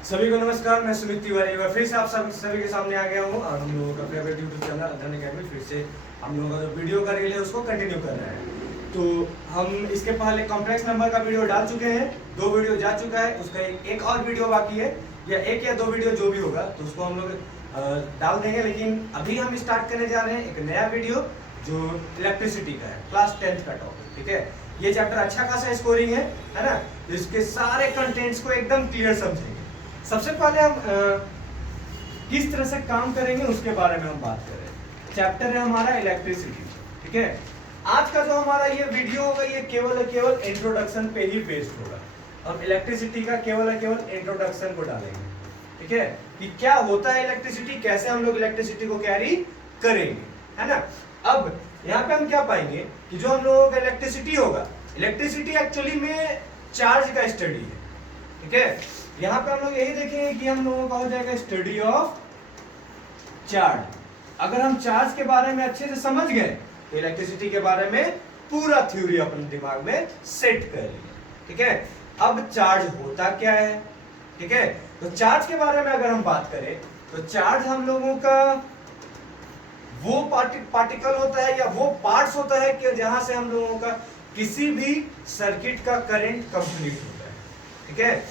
सभी को नमस्कार, मैं सुमित तिवारी और फिर से आप सभी के सामने आ गया हूँ और हम लोगों का फेवरेट यूट्यूब चैनल अध्ययन अकेडमी फिर से हम लोगों का जो वीडियो का रील है उसको कंटिन्यू कर रहे हैं। तो हम इसके पहले कॉम्प्लेक्स नंबर का वीडियो डाल चुके हैं, 2 वीडियो जा चुका है, उसका एक और वीडियो बाकी है, या 1 या 2 वीडियो जो भी होगा तो उसको हम लोग डाल देंगे। लेकिन अभी हम स्टार्ट करने जा रहे हैं एक नया वीडियो जो इलेक्ट्रिसिटी का है, क्लास 10th का टॉपिक। ठीक है, ये चैप्टर अच्छा खासा स्कोरिंग है ना। इसके सारे कंटेंट्स को एकदम क्लियर समझेंगे। सबसे पहले हम किस तरह से काम करेंगे उसके बारे में हम बात करें। चैप्टर है हमारा इलेक्ट्रिसिटी। ठीक है, आज का जो हमारा ये वीडियो होगा ये केवल इंट्रोडक्शन पे ही बेस्ड होगा। हम इलेक्ट्रिसिटी का केवल इंट्रोडक्शन को डालेंगे। ठीक है, कि क्या होता है इलेक्ट्रिसिटी, कैसे हम लोग इलेक्ट्रिसिटी को कैरी करेंगे, है ना। अब यहाँ पे हम क्या पाएंगे कि जो हम लोगों का इलेक्ट्रिसिटी होगा, इलेक्ट्रिसिटी एक्चुअली में चार्ज का स्टडी है। ठीक है, यहाँ पे हम लोग यही देखेंगे कि हम लोगों का हो जाएगा स्टडी ऑफ चार्ज। अगर हम चार्ज के बारे में अच्छे से समझ गए तो इलेक्ट्रिसिटी के बारे में पूरा थ्योरी अपने दिमाग में सेट कर लिया। ठीक है, अब चार्ज होता क्या है। ठीक है, तो चार्ज के बारे में अगर हम बात करें तो चार्ज हम लोगों का वो पार्टिकल होता है या वो पार्ट्स होता है कि जहां से हम लोगों का किसी भी सर्किट का करंट कंप्लीट होता है। ठीक है,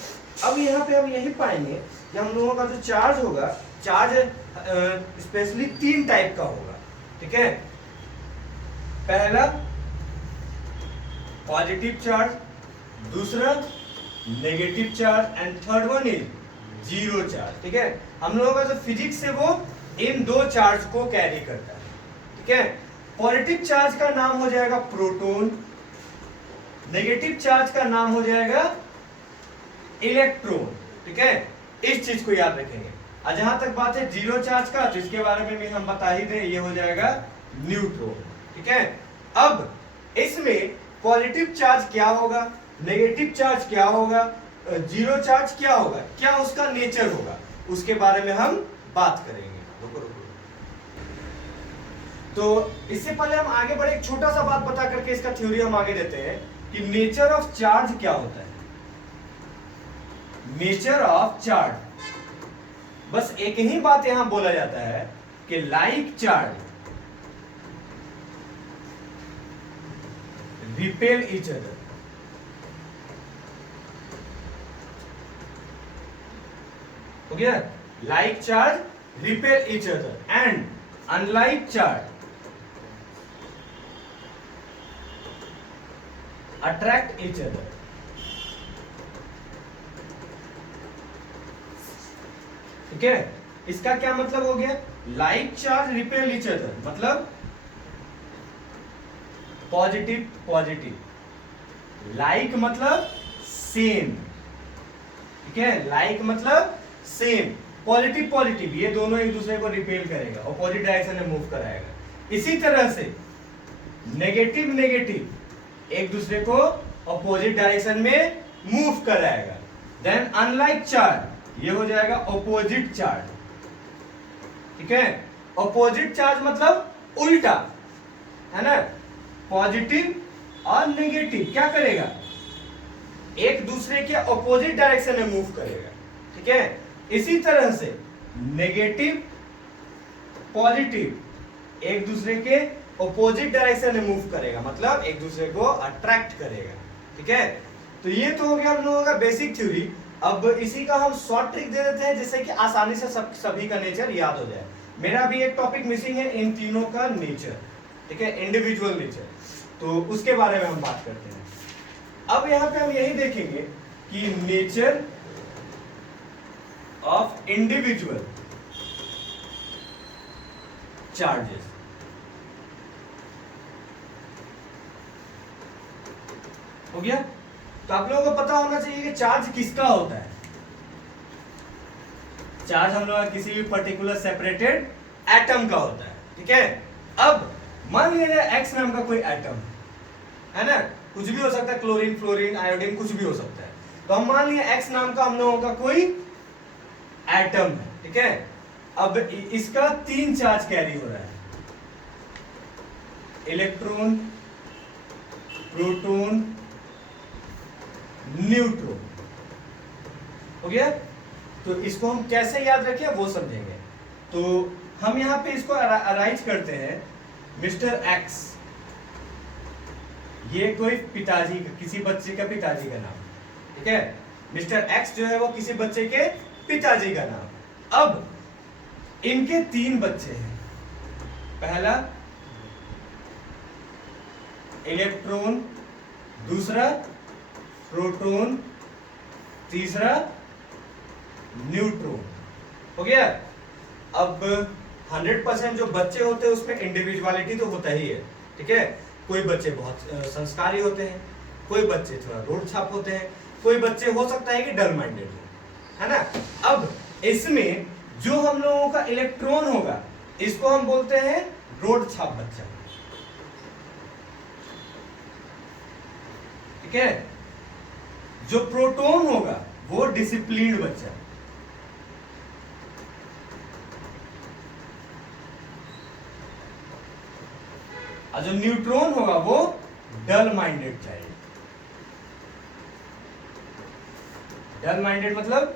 अब यहाँ पे हम यही पाएंगे कि हम लोगों का जो चार्ज होगा, चार्ज स्पेशली 3 टाइप का होगा। ठीक है, पहला पॉजिटिव चार्ज, दूसरा negative charge and third one is zero charge. ठीक है, हम लोगों का जो फिजिक्स है वो इन 2 चार्ज को कैरी करता है। ठीक है, पॉजिटिव चार्ज का नाम हो जाएगा प्रोटॉन, नेगेटिव चार्ज का नाम हो जाएगा इलेक्ट्रॉन। ठीक है, इस चीज को याद रखेंगे। और जहां तक बात है जीरो चार्ज का, तो इसके बारे में भी हम बता ही दें, ये हो जाएगा न्यूट्रॉन। ठीक है, अब इसमें पॉजिटिव चार्ज क्या होगा, नेगेटिव चार्ज क्या होगा, जीरो चार्ज क्या होगा, क्या उसका नेचर होगा, उसके बारे में हम बात करेंगे। रुको रुको, तो इससे पहले हम आगे बढ़े, एक छोटा सा बात बता करके इसका थ्योरी हम आगे देते हैं कि नेचर ऑफ चार्ज क्या होता है। नेचर ऑफ चार्ज, बस एक ही बात यहां बोला जाता है कि like charge repel each other. हो गया, like charge repel each other and unlike charge attract each other. ठीक है, इसका क्या मतलब हो गया, like charge repel each other मतलब पॉजिटिव पॉजिटिव, लाइक मतलब सेम। ठीक है, लाइक मतलब सेम, पॉजिटिव पॉजिटिव, ये दोनों एक दूसरे को रिपेल करेगा, अपोजिट डायरेक्शन में मूव कराएगा। इसी तरह से नेगेटिव नेगेटिव एक दूसरे को अपोजिट डायरेक्शन में मूव कराएगा। देन अनलाइक चार्ज, ये हो जाएगा ऑपोजिट चार्ज। ठीक है, ऑपोजिट चार्ज मतलब उल्टा, है ना। पॉजिटिव और नेगेटिव क्या करेगा, एक दूसरे के ऑपोजिट डायरेक्शन में मूव करेगा। ठीक है, इसी तरह से नेगेटिव पॉजिटिव एक दूसरे के ऑपोजिट डायरेक्शन में मूव करेगा, मतलब एक दूसरे को अट्रैक्ट करेगा। ठीक है, तो ये तो हो गया हम लोगों का बेसिक थ्योरी। अब इसी का हम शॉर्ट ट्रिक दे देते हैं जिससे कि आसानी से सभी का नेचर याद हो जाए। मेरा भी एक टॉपिक मिसिंग है, इन तीनों का नेचर। ठीक है, इंडिविजुअल नेचर, तो उसके बारे में हम बात करते हैं। अब यहां पे हम यही देखेंगे कि नेचर ऑफ इंडिविजुअल चार्जेस। हो गया, तो आप लोगों को पता होना चाहिए कि चार्ज किसका होता है। चार्ज हम लोग किसी भी पर्टिकुलर सेपरेटेड एटम का होता है। ठीक है, अब मान लीजिए एक्स नाम का कोई एटम है ना, कुछ भी हो सकता है, क्लोरीन फ्लोरीन आयोडीन कुछ भी हो सकता है। तो हम मान लिए एक्स नाम का हम लोगों का कोई एटम है। ठीक है, अब इसका 3 चार्ज कैरी हो रहा है, इलेक्ट्रॉन, प्रोटॉन, न्यूट्रॉन। हो गया, तो इसको हम कैसे याद रखें वो समझेंगे। तो हम यहाँ पे इसको अराइज करते हैं, मिस्टर एक्स, ये कोई पिताजी का, किसी बच्चे का पिताजी का नाम, ठीक है। मिस्टर एक्स जो है वो किसी बच्चे के पिताजी का नाम। अब इनके 3 बच्चे हैं। पहला इलेक्ट्रॉन, दूसरा प्रोटॉन, तीसरा न्यूट्रॉन, हो गया। अब 100% जो बच्चे होते हैं उसमें इंडिविजुअलिटी तो होता ही है, ठीक है। कोई बच्चे बहुत संस्कारी होते हैं, कोई बच्चे थोड़ा रोड छाप होते हैं, कोई बच्चे हो सकता है कि डल माइंडेड हो, है ना। अब इसमें जो हम लोगों का इलेक्ट्रॉन होगा इसको हम बोलते हैं रोड छाप बच्चा, ठीक है। जो प्रोटॉन होगा वो डिसिप्लिन्ड बच्चा, और जो न्यूट्रॉन होगा वो डल माइंडेड चाइल्ड। डल माइंडेड मतलब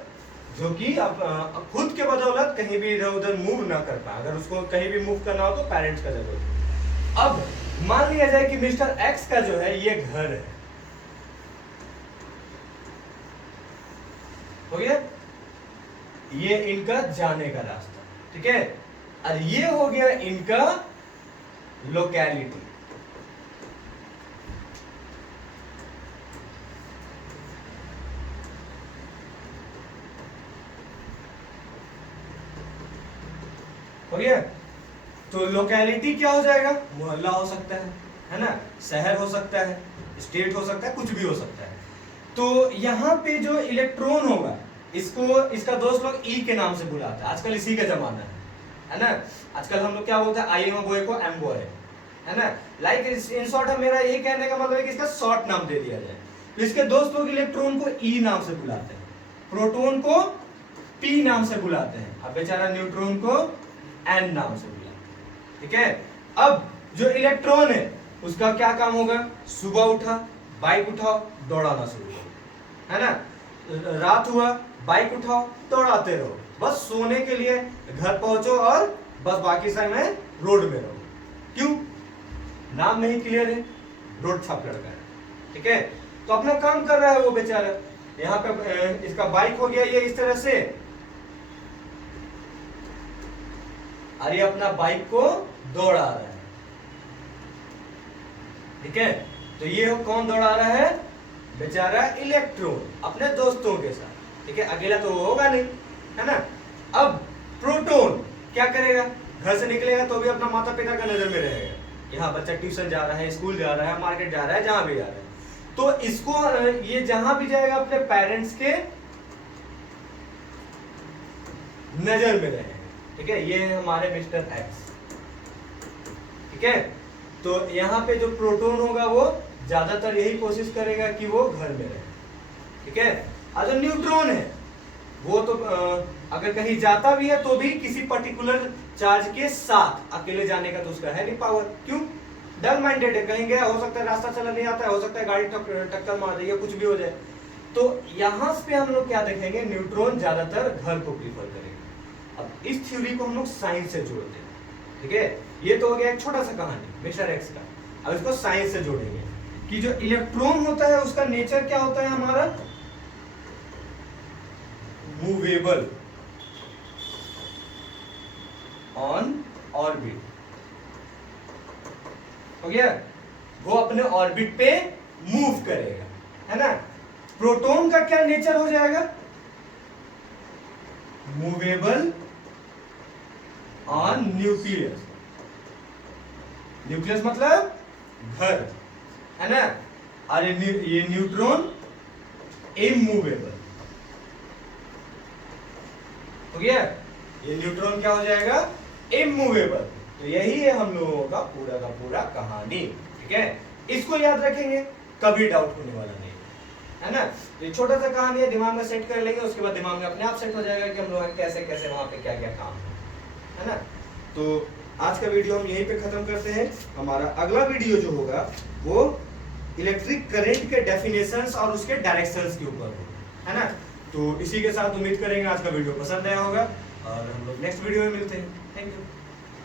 जो कि अब खुद के बदौलत कहीं भी इधर उधर मूव ना कर पाए, अगर उसको कहीं भी मूव करना हो तो पेरेंट्स का जरूरत है। अब मान लिया जाए कि मिस्टर एक्स का जो है ये घर है, हो गया, ये इनका जाने का रास्ता, ठीक है। और ये हो गया इनका लोकेलिटी। हो गया। तो लोकेलिटी क्या हो जाएगा, मोहल्ला हो सकता है ना, शहर हो सकता है, स्टेट हो सकता है, कुछ भी हो सकता है। तो यहाँ पे जो इलेक्ट्रॉन होगा इसको, इसका दोस्त लोग ई के नाम से बुलाते हैं, आजकल इसी का जमाना है ना। आजकल हम लोग क्या बोलते हैं, आई एम बॉय को एम बॉय, है ना। लाइक इन शॉर्ट मेरा यही कहने का मतलब है कि इसका शॉर्ट नाम दे दिया जाए। तो इसके दोस्त लोग इलेक्ट्रॉन को ई नाम से बुलाते हैं, प्रोटॉन को पी नाम से बुलाते हैं, अब बेचारा न्यूट्रॉन को एन नाम से बुलाते हैं, ठीक है। अब जो इलेक्ट्रॉन है उसका क्या काम होगा, सुबह उठा बाइक उठाओ दौड़ाना शुरू करो, है ना। रात हुआ बाइक उठाओ दौड़ाते रहो, बस सोने के लिए घर पहुंचो और बस बाकी समय रोड में रहो। क्यों, नाम नहीं क्लियर है, रोड छाप लड़का है, ठीक है। तो अपना काम कर रहा है वो बेचारा। यहाँ पे इसका बाइक हो गया ये इस तरह से, और ये अपना बाइक को दौड़ा रहा है, ठीक है। तो ये कौन दौड़ा रहा है, बेचारा इलेक्ट्रॉन अपने दोस्तों के साथ, ठीक है। अकेला तो वो होगा नहीं, है ना। अब प्रोटॉन क्या करेगा, घर से निकलेगा तो भी अपना माता पिता का नजर में रहेगा कि हाँ बच्चा ट्यूशन जा रहा है, स्कूल जा रहा है, मार्केट जा रहा है, जहां भी जा रहा है। तो इसको ये जहां भी जाएगा अपने पेरेंट्स के नजर में रहेगा, ठीक है। ये है हमारे मिस्टर एक्स, ठीक है। तो यहाँ पे जो प्रोटॉन होगा वो ज्यादातर यही कोशिश करेगा कि वो घर में रहे, ठीक है। और जो न्यूट्रॉन है वो तो अगर कहीं जाता भी है तो भी किसी पर्टिकुलर चार्ज के साथ, अकेले जाने का तो उसका है नहीं पावर। क्यों, डल माइंडेड है, कहीं गया, हो सकता है रास्ता चला नहीं आता है, हो सकता है गाड़ी टक्कर मार दे या कुछ भी हो जाए। तो यहाँ पे हम लोग क्या देखेंगे, न्यूट्रॉन ज्यादातर घर को प्रीफर करेगा। अब इस थ्योरी को हम लोग साइंस से जोड़ते हैं, ठीक है। ये तो हो गया एक छोटा सा कहानी मिस्टर एक्स का। अब इसको साइंस से जोड़ेंगे कि जो इलेक्ट्रॉन होता है उसका नेचर क्या होता है हमारा, मूवेबल ऑन ऑर्बिट, हो गया, वो अपने ऑर्बिट पे मूव करेगा, है ना। प्रोटॉन का क्या नेचर हो जाएगा, मूवेबल ऑन न्यूक्लियस, न्यूक्लियस मतलब घर, है ना। और ये न्यूट्रॉन इमूवेबल, हो गया। ये न्यूट्रॉन क्या हो जाएगा, इमूवेबल। तो यही है हम लोगों का पूरा कहानी, ठीक है। इसको याद रखेंगे, कभी डाउट होने वाला नहीं, है ना। तो ये छोटा सा कहानी है, दिमाग में सेट कर लेंगे, उसके बाद दिमाग में अपने आप सेट हो जाएगा कि हम लोग कैसे कैसे वहां पे क्या क्या काम है ना। तो आज का वीडियो हम यहीं पे खत्म करते हैं। हमारा अगला वीडियो जो होगा वो इलेक्ट्रिक करंट के डेफिनेशंस और उसके डायरेक्शंस के ऊपर होगा, है ना। तो इसी के साथ उम्मीद करेंगे आज का वीडियो पसंद आया होगा और हम लोग नेक्स्ट वीडियो में मिलते हैं। Thank you.